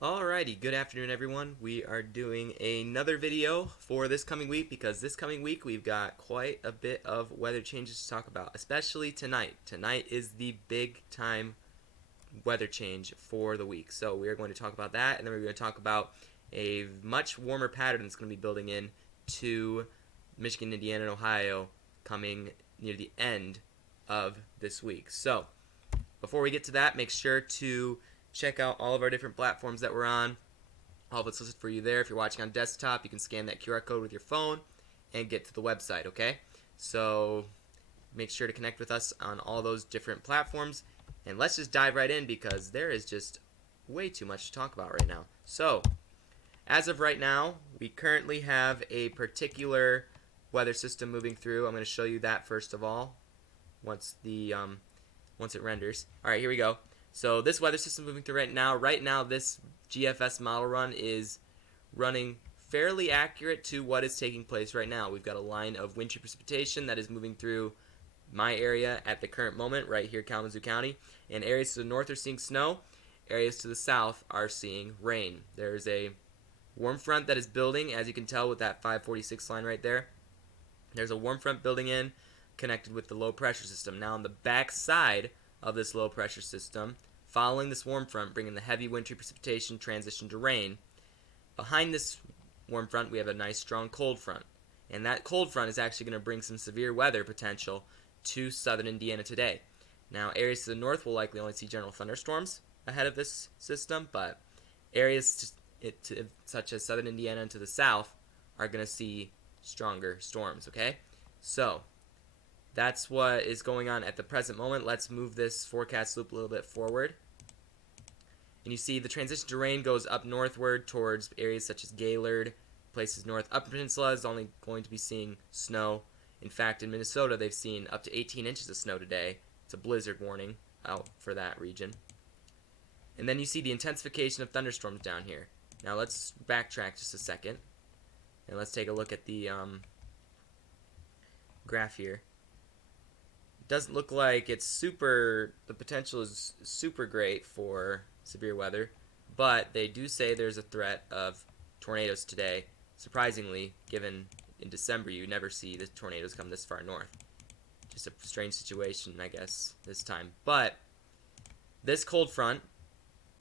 Alrighty, good afternoon everyone. We are doing another video for this coming week because this coming week we've got quite a bit of weather changes to talk about, especially tonight. Tonight is the big time weather change for the week. So we are going to talk about that, and then we're going to talk about a much warmer pattern that's going to be building in to Michigan, Indiana, and Ohio coming near the end of this week. So before we get to that, make sure to check out all of our different platforms that we're on. All of it's listed for you there. If you're watching on desktop, you can scan that QR code with your phone and get to the website, okay? So make sure to connect with us on all those different platforms. And let's just dive right in because there is just way too much to talk about right now. So, as of right now, we currently have a particular weather system moving through. I'm going to show you that first of all once it renders. All right, here we go. So this weather system moving through right now, this GFS model run is running fairly accurate to what is taking place right now. We've got a line of wintry precipitation that is moving through my area at the current moment, right here, Kalamazoo County. And areas to the north are seeing snow. Areas to the south are seeing rain. There's a warm front that is building, as you can tell with that 546 line right there. There's a warm front building in, connected with the low pressure system. Now on the back side of this low pressure system, following this warm front, bringing the heavy wintry precipitation transition to rain, behind this warm front we have a nice strong cold front. And that cold front is actually going to bring some severe weather potential to southern Indiana today. Now areas to the north will likely only see general thunderstorms ahead of this system, but areas such as southern Indiana and to the south are going to see stronger storms, okay? So that's what is going on at the present moment. Let's move this forecast loop a little bit forward. And you see the transition to rain goes up northward towards areas such as Gaylord, places north. Upper Peninsula is only going to be seeing snow. In fact, in Minnesota, they've seen up to 18 inches of snow today. It's a blizzard warning out for that region. And then you see the intensification of thunderstorms down here. Now let's backtrack just a second. And let's take a look at the graph here. Doesn't look like the potential is super great for severe weather, but they do say there's a threat of tornadoes today. Surprisingly, given in December you never see the tornadoes come this far north. Just a strange situation, I guess, this time. But this cold front,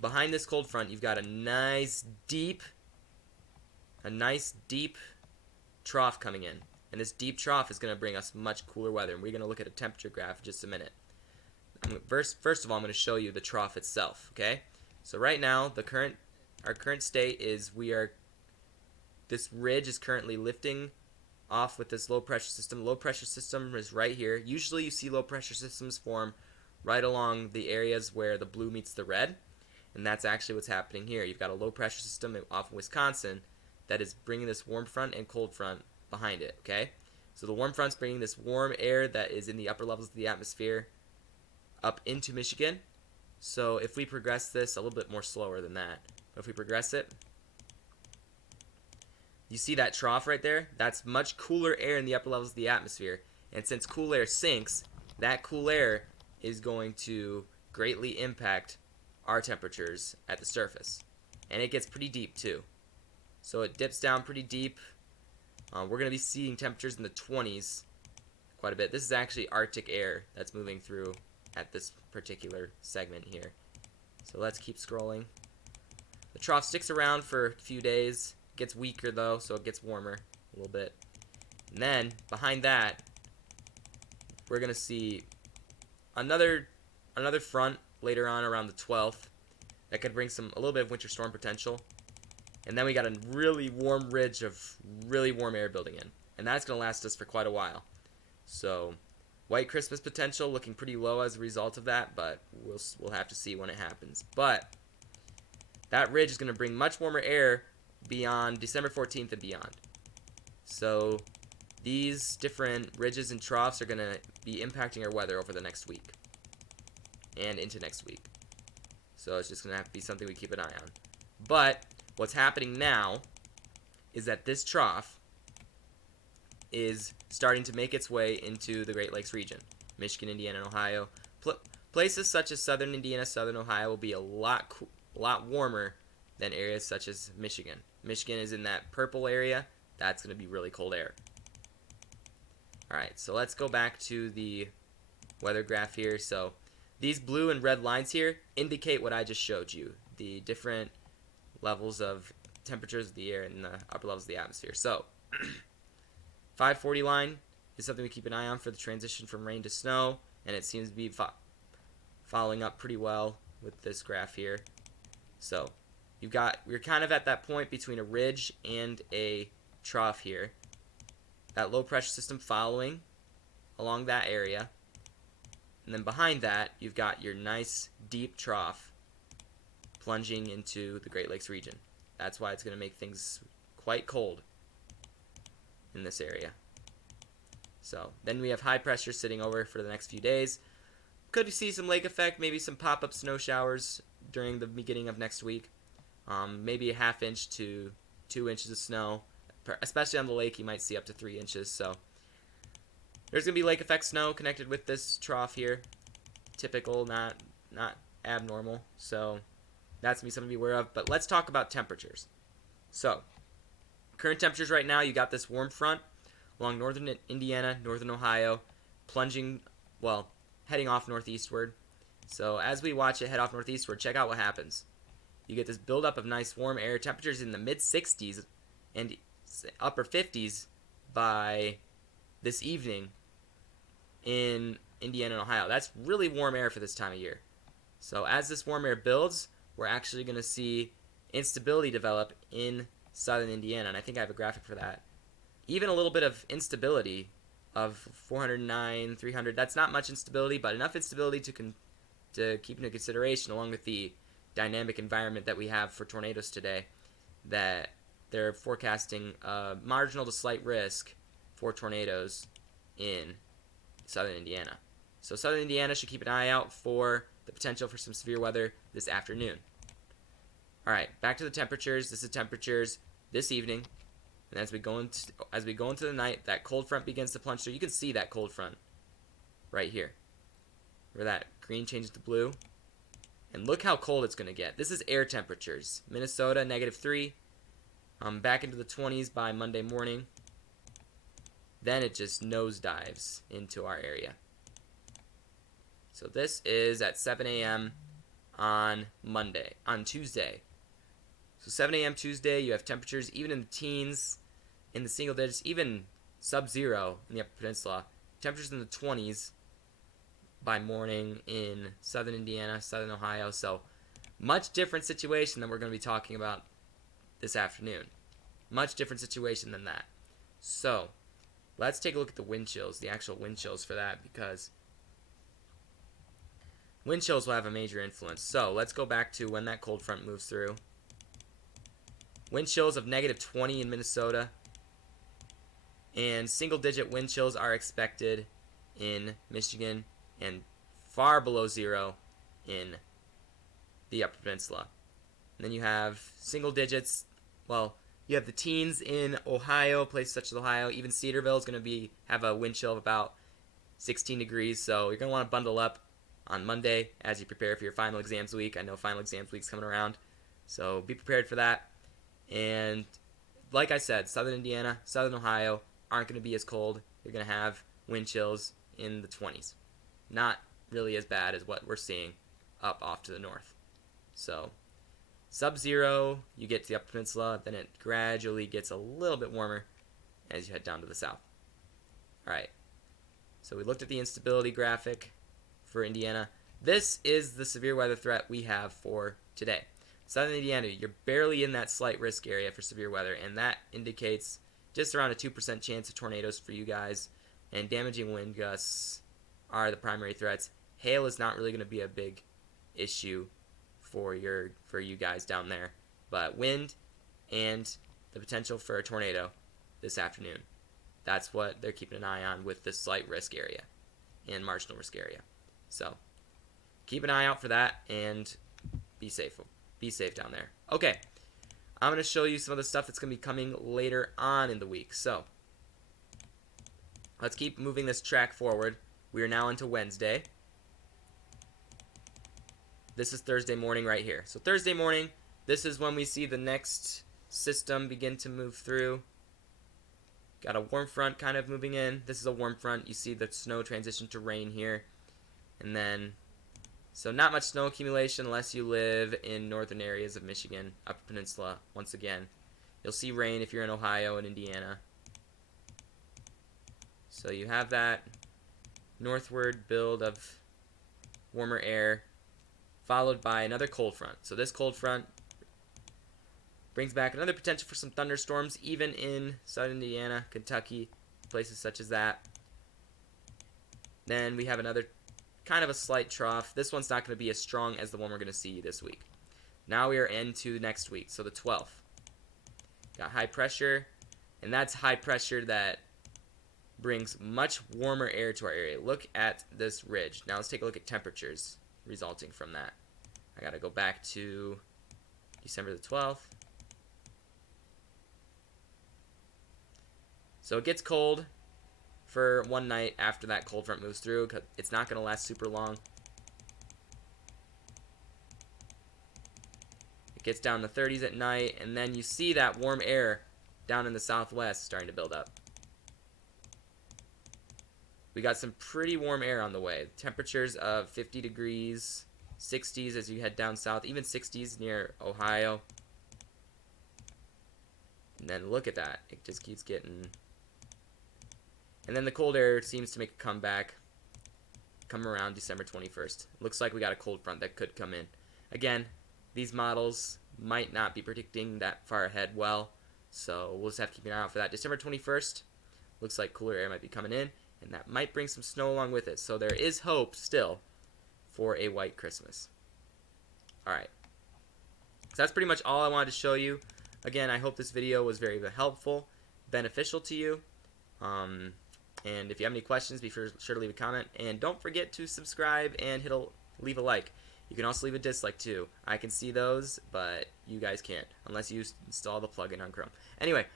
behind this cold front, you've got a nice deep trough coming in. And this deep trough is going to bring us much cooler weather. And we're going to look at a temperature graph in just a minute. First of all, I'm going to show you the trough itself, okay? So right now, our current state is this ridge is currently lifting off with this low pressure system. Low pressure system is right here. Usually you see low pressure systems form right along the areas where the blue meets the red. And that's actually what's happening here. You've got a low pressure system off in Wisconsin that is bringing this warm front and cold front behind it, okay? So the warm front's bringing this warm air that is in the upper levels of the atmosphere up into Michigan. So if we progress this a little bit more slower than that, but if we progress it, you see that trough right there? That's much cooler air in the upper levels of the atmosphere. And since cool air sinks, that cool air is going to greatly impact our temperatures at the surface. And it gets pretty deep too. So it dips down pretty deep. We're going to be seeing temperatures in the 20s quite a bit. This is actually Arctic air that's moving through at this particular segment here. So let's keep scrolling. The trough sticks around for a few days. It gets weaker though, so it gets warmer a little bit. And then behind that, we're going to see another front later on around the 12th that could bring a little bit of winter storm potential. And then we got a really warm ridge of really warm air building in. And that's going to last us for quite a while. So, white Christmas potential looking pretty low as a result of that, but we'll have to see when it happens. But that ridge is going to bring much warmer air beyond December 14th and beyond. So, these different ridges and troughs are going to be impacting our weather over the next week and into next week. So, it's just going to have to be something we keep an eye on. But what's happening now is that this trough is starting to make its way into the Great Lakes region. Michigan, Indiana, and Ohio. Places such as southern Indiana, southern Ohio will be a lot warmer than areas such as Michigan. Michigan is in that purple area. That's going to be really cold air. Alright, so let's go back to the weather graph here. So these blue and red lines here indicate what I just showed you, the different levels of temperatures of the air in the upper levels of the atmosphere. So 540 line is something we keep an eye on for the transition from rain to snow, and it seems to be following up pretty well with this graph here. So we're kind of at that point between a ridge and a trough here. That low pressure system following along that area, and then behind that you've got your nice deep trough plunging into the Great Lakes region. That's why it's going to make things quite cold in this area. So then we have high pressure sitting over for the next few days. Could see some lake effect, maybe some pop-up snow showers during the beginning of next week. Maybe a ½ inch to 2 inches of snow. Especially on the lake, you might see up to 3 inches. So there's going to be lake effect snow connected with this trough here. Typical, not abnormal. So that's going to be something to be aware of. But let's talk about temperatures. So current temperatures right now, you got this warm front along northern Indiana, northern Ohio, plunging, well, heading off northeastward. So as we watch it head off northeastward, check out what happens. You get this buildup of nice warm air, temperatures in the mid-60s and upper 50s by this evening in Indiana and Ohio. That's really warm air for this time of year. So as this warm air builds, we're actually going to see instability develop in southern Indiana, and I think I have a graphic for that. Even a little bit of instability of 409, 300, that's not much instability, but enough instability to keep into consideration along with the dynamic environment that we have for tornadoes today, that they're forecasting a marginal to slight risk for tornadoes in southern Indiana. So southern Indiana should keep an eye out for the potential for some severe weather this afternoon. Alright, back to the temperatures. This is temperatures this evening. And as we go into the night, that cold front begins to plunge through. You can see that cold front right here, where that green changes to blue. And look how cold it's going to get. This is air temperatures. Minnesota, -3. Back into the 20s by Monday morning. Then it just nosedives into our area. So this is at 7 a.m. on Tuesday. So 7 a.m. Tuesday, you have temperatures even in the teens, in the single digits, even sub-zero in the Upper Peninsula. Temperatures in the 20s by morning in southern Indiana, southern Ohio. So much different situation than we're going to be talking about this afternoon. Much different situation than that. So let's take a look at the wind chills, the actual wind chills for that, because wind chills will have a major influence. So let's go back to when that cold front moves through. Wind chills of -20 in Minnesota, and single-digit wind chills are expected in Michigan, and far below zero in the Upper Peninsula. And then you have single digits, well, you have the teens in Ohio, places such as Ohio. Even Cedarville is going to have a wind chill of about 16 degrees, so you're going to want to bundle up on Monday as you prepare for your final exams week. I know final exams week's coming around, so be prepared for that. And like I said, southern Indiana, southern Ohio aren't going to be as cold. You're going to have wind chills in the 20s. Not really as bad as what we're seeing up off to the north. So sub-zero, you get to the Upper Peninsula, then it gradually gets a little bit warmer as you head down to the south. Alright, so we looked at the instability graphic for Indiana. This is the severe weather threat we have for today. Southern Indiana, you're barely in that slight risk area for severe weather, and that indicates just around a 2% chance of tornadoes for you guys, and damaging wind gusts are the primary threats. Hail is not really going to be a big issue for you guys down there, but wind and the potential for a tornado this afternoon. That's what they're keeping an eye on with the slight risk area and marginal risk area. So keep an eye out for that and be safe. Be safe down there. Okay, I'm going to show you some of the stuff that's going to be coming later on in the week. So let's keep moving this track forward. We are now into Wednesday. This is Thursday morning right here. So Thursday morning, this is when we see the next system begin to move through. Got a warm front kind of moving in. This is a warm front. You see the snow transition to rain here. And then, so not much snow accumulation unless you live in northern areas of Michigan, Upper Peninsula, once again. You'll see rain if you're in Ohio and Indiana. So you have that northward build of warmer air, followed by another cold front. So this cold front brings back another potential for some thunderstorms, even in southern Indiana, Kentucky, places such as that. Then we have another kind of a slight trough. This one's not going to be as strong as the one we're going to see this week. Now we are into next week, so the 12th. Got high pressure, and that's high pressure that brings much warmer air to our area. Look at this ridge. Now let's take a look at temperatures resulting from that. I got to go back to December the 12th. So it gets cold for one night after that cold front moves through, because it's not going to last super long. It gets down to 30s at night, and then you see that warm air down in the southwest starting to build up. We got some pretty warm air on the way. Temperatures of 50 degrees, 60s as you head down south, even 60s near Ohio. And then look at that. It just keeps getting... And then the cold air seems to make a comeback, come around December 21st. Looks like we got a cold front that could come in. Again, these models might not be predicting that far ahead well, so we'll just have to keep an eye out for that. December 21st, looks like cooler air might be coming in, and that might bring some snow along with it. So there is hope still for a white Christmas. Alright, so that's pretty much all I wanted to show you. Again, I hope this video was very helpful, beneficial to you. And if you have any questions, be sure to leave a comment. And don't forget to subscribe and leave a like. You can also leave a dislike too. I can see those, but you guys can't unless you install the plugin on Chrome. Anyway,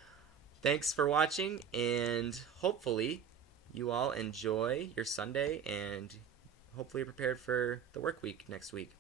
thanks for watching, and hopefully you all enjoy your Sunday, and hopefully you're prepared for the work week next week.